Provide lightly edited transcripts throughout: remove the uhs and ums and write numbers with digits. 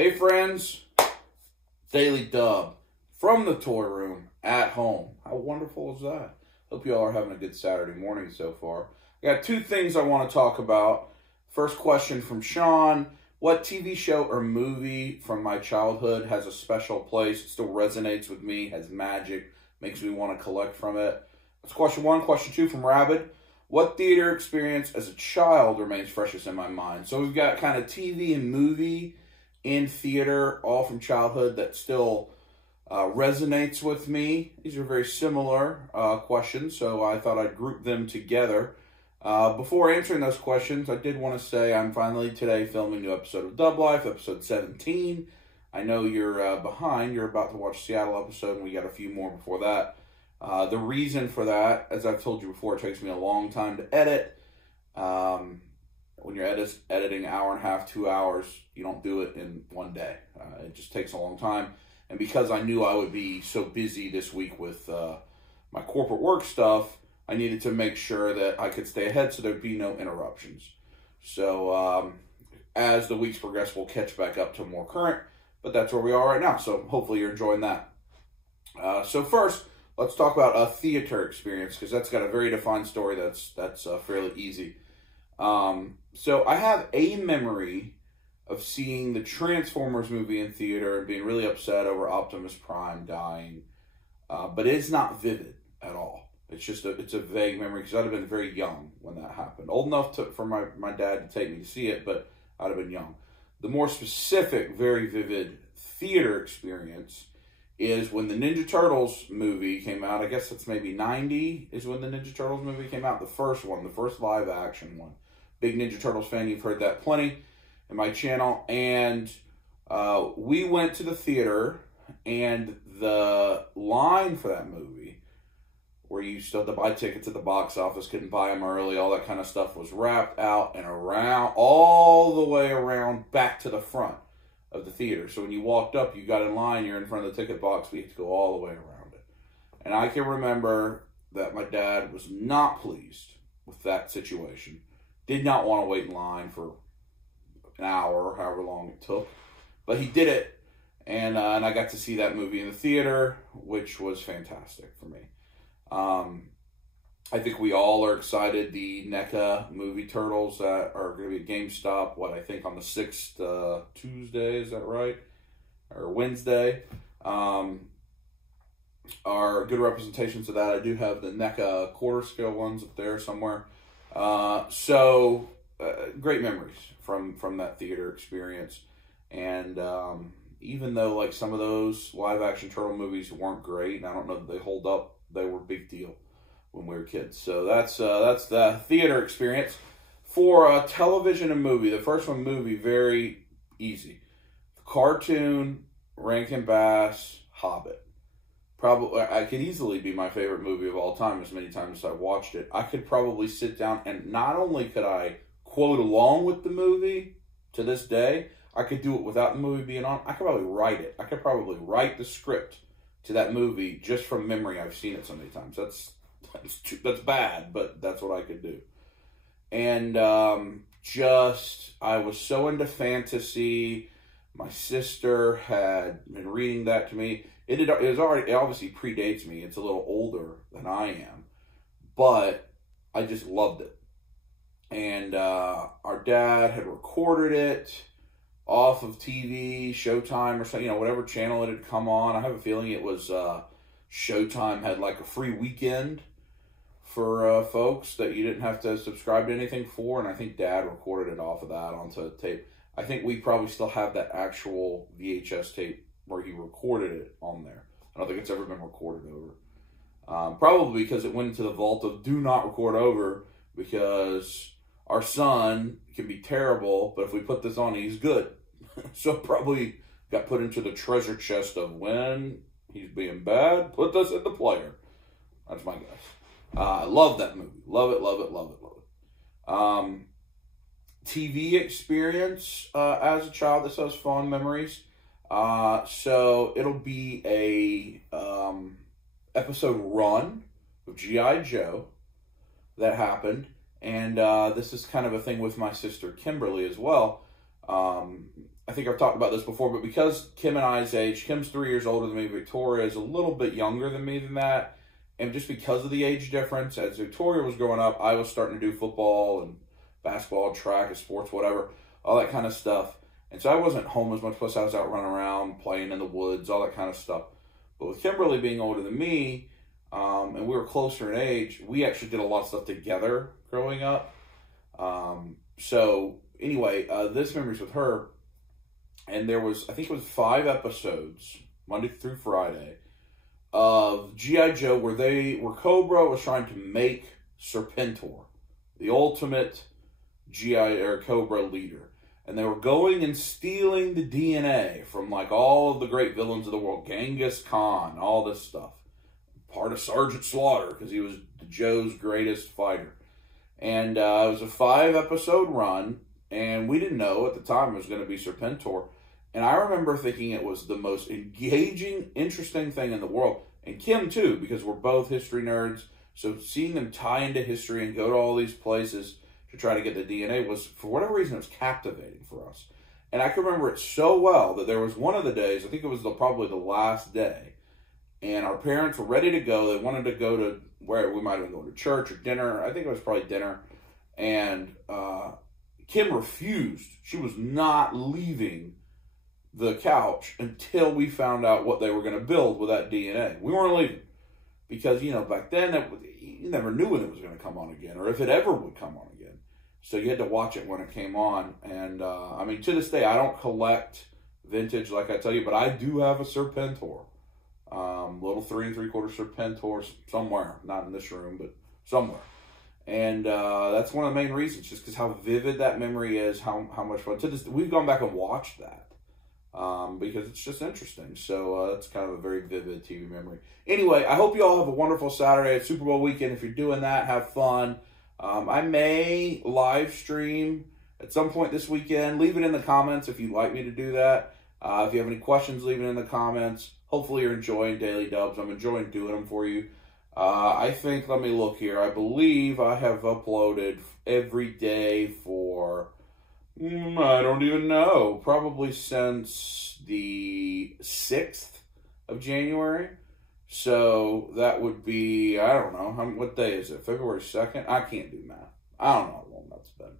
Hey friends, Daily Dub from the toy room at home. How wonderful is that? Hope you all are having a good Saturday morning so far. I got two things I want to talk about. First question from Sean. What TV show or movie from my childhood has a special place? It still resonates with me, has magic, makes me want to collect from it. That's question one. Question two from Rabid. What theater experience as a child remains freshest in my mind? So we've got kind of TV and movie in theater, all from childhood, that still resonates with me. These are very similar questions, so I thought I'd group them together. Before answering those questions, I did want to say I'm finally today filming a new episode of Dub Life, episode 17. I know you're behind. You're about to watch Seattle episode, and we got a few more before that. The reason for that, as I've told you before, it takes me a long time to edit. When you're editing an hour and a half, 2 hours, you don't do it in one day. It just takes a long time. And because I knew I would be so busy this week with my corporate work stuff, I needed to make sure that I could stay ahead so there'd be no interruptions. So as the weeks progress, we'll catch back up to more current. But that's where we are right now. So hopefully you're enjoying that. So first, let's talk about a theater experience, because that's got a very defined story that's fairly easy. So I have a memory of seeing the Transformers movie in theater and being really upset over Optimus Prime dying. But it's not vivid at all. It's just it's a vague memory, because I'd have been very young when that happened. Old enough for my dad to take me to see it, but I'd have been young. The more specific, very vivid theater experience is when the Ninja Turtles movie came out. I guess it's maybe 90 is when the Ninja Turtles movie came out. The first one, the first live action one. Big Ninja Turtles fan, you've heard that plenty in my channel. And we went to the theater, and the line for that movie, where you still had to buy tickets at the box office, couldn't buy them early, all that kind of stuff, was wrapped out and around, all the way around back to the front of the theater. So when you walked up, you got in line, you're in front of the ticket box, we had to go all the way around it. And I can remember that my dad was not pleased with that situation. Did not want to wait in line for an hour, however long it took. But he did it, and I got to see that movie in the theater, which was fantastic for me. I think we all are excited. The NECA movie Turtles that are going to be at GameStop, I think on the 6th Tuesday, is that right? Or Wednesday. Are good representations of that. I do have the NECA quarter scale ones up there somewhere. Great memories from that theater experience. And even though like some of those live action turtle movies weren't great, and I don't know that they hold up, they were a big deal when we were kids. So that's the theater experience. For television and movie, the first one, movie, very easy. Cartoon, Rankin Bass, Hobbit. Probably, I could easily be my favorite movie of all time as many times as I watched it. I could probably sit down, and not only could I quote along with the movie to this day, I could do it without the movie being on. I could probably write it. I could probably write the script to that movie just from memory. I've seen it so many times. That's bad, but that's what I could do. And I was so into fantasy. My sister had been reading that to me. It obviously predates me. It's a little older than I am, but I just loved it. And our dad had recorded it off of TV, Showtime or something, whatever channel it had come on. I have a feeling it was Showtime had like a free weekend for folks that you didn't have to subscribe to anything for, and I think Dad recorded it off of that onto tape. I think we probably still have that actual VHS tape where he recorded it on there. I don't think it's ever been recorded over. Probably because it went into the vault of do not record over, because our son can be terrible, but if we put this on, he's good. So probably got put into the treasure chest of when he's being bad, put this in the player. That's my guess. I love that movie. Love it, love it, love it, love it. TV experience as a child. This has fond memories. So it'll be a episode run of G.I. Joe that happened. And this is kind of a thing with my sister Kimberly as well. I think I've talked about this before, but because Kim and I's age, Kim's 3 years older than me, Victoria is a little bit younger than me than that. And just because of the age difference, as Victoria was growing up, I was starting to do football and basketball, track, and sports, whatever, all that kind of stuff. And so I wasn't home as much, plus I was out running around, playing in the woods, all that kind of stuff. But with Kimberly being older than me, and we were closer in age, we actually did a lot of stuff together growing up. So anyway, this memory's with her. And there was, I think it was 5 episodes, Monday through Friday, of G.I. Joe where Cobra was trying to make Serpentor, the ultimate G.I. or Cobra leader. And they were going and stealing the DNA from like all of the great villains of the world, Genghis Khan, all this stuff. Part of Sergeant Slaughter, because he was Joe's greatest fighter. And it was a 5-episode run, and we didn't know at the time it was going to be Serpentor. And I remember thinking it was the most engaging, interesting thing in the world. And Kim, too, because we're both history nerds. So seeing them tie into history and go to all these places to try to get the DNA was, for whatever reason, it was captivating for us. And I can remember it so well that there was one of the days, I think it was probably the last day, and our parents were ready to go. They wanted to go to where we might have been going to church or dinner. I think it was probably dinner. And Kim refused. She was not leaving the couch until we found out what they were going to build with that DNA. We weren't leaving because, you know, back then you never knew when it was going to come on again or if it ever would come on again. So you had to watch it when it came on. And I mean, to this day, I don't collect vintage like I tell you, but I do have a Serpentor, little 3 3/4 Serpentor somewhere, not in this room, but somewhere. And that's one of the main reasons, just because how vivid that memory is, how much fun. To this, we've gone back and watched that. Because it's just interesting. So that's kind of a very vivid TV memory. Anyway, I hope you all have a wonderful Saturday at Super Bowl weekend. If you're doing that, have fun. I may live stream at some point this weekend. Leave it in the comments if you'd like me to do that. If you have any questions, leave it in the comments. Hopefully you're enjoying Daily Dubs. I'm enjoying doing them for you. I think, let me look here. I believe I have uploaded every day for... I don't even know. Probably since the 6th of January. So that would be, I don't know. What day is it? February 2nd? I can't do math. I don't know how long that's been.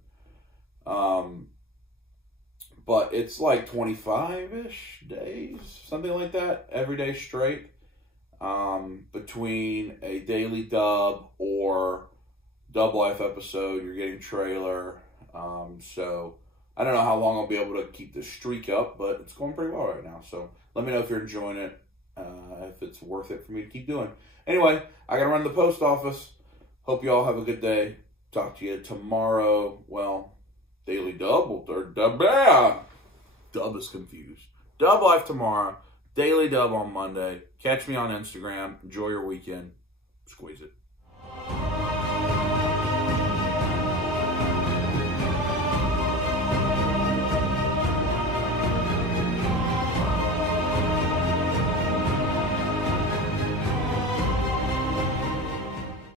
But it's like 25-ish days, something like that, every day straight. Between a daily dub or Dub Life episode, you're getting trailer. So I don't know how long I'll be able to keep this streak up, but it's going pretty well right now. So let me know if you're enjoying it, if it's worth it for me to keep doing. Anyway, I got to run to the post office. Hope you all have a good day. Talk to you tomorrow. Well, Daily Dub or Dub. Dub is confused. Dub Life tomorrow. Daily Dub on Monday. Catch me on Instagram. Enjoy your weekend. Squeeze it.